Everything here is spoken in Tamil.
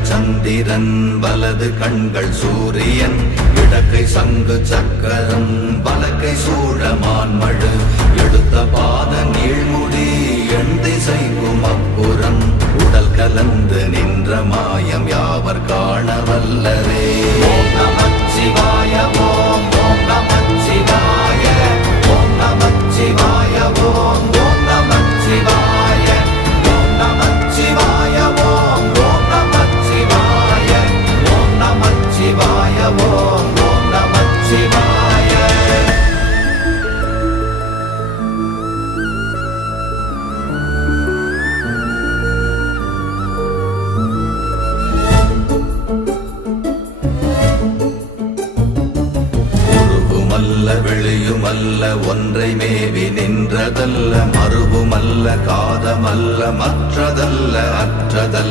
இடங்கள் சந்திரன் வலது கண்கள் சூரியன் இடக்கை சங்கு சக்கரம் வலக்கை சூழமான்மழு எடுத்த பாத நீழ்முடி எண் திசைக்கும் அப்புறம் உடல் கலந்து நின்ற மாயம் யாவர் காண வல்லரே. ஓம் நமச்சிவாய ஓம் ஓம் நமச்சிவாய ஓம் நமச்சிவாய ஓம் ஓம் நமச்சிவாய ஓம் நமச்சிவாய ஓம் ஓம் நமச்சிவாய ஓம் நமச்சிவாய ஓம் ஓம் நமச்சிவாய. வெளியுமல்ல ஒன்றை மேவி நின்றதல்ல மறுவுமல்ல காதமல்ல மற்றதல்ல அற்றதல்ல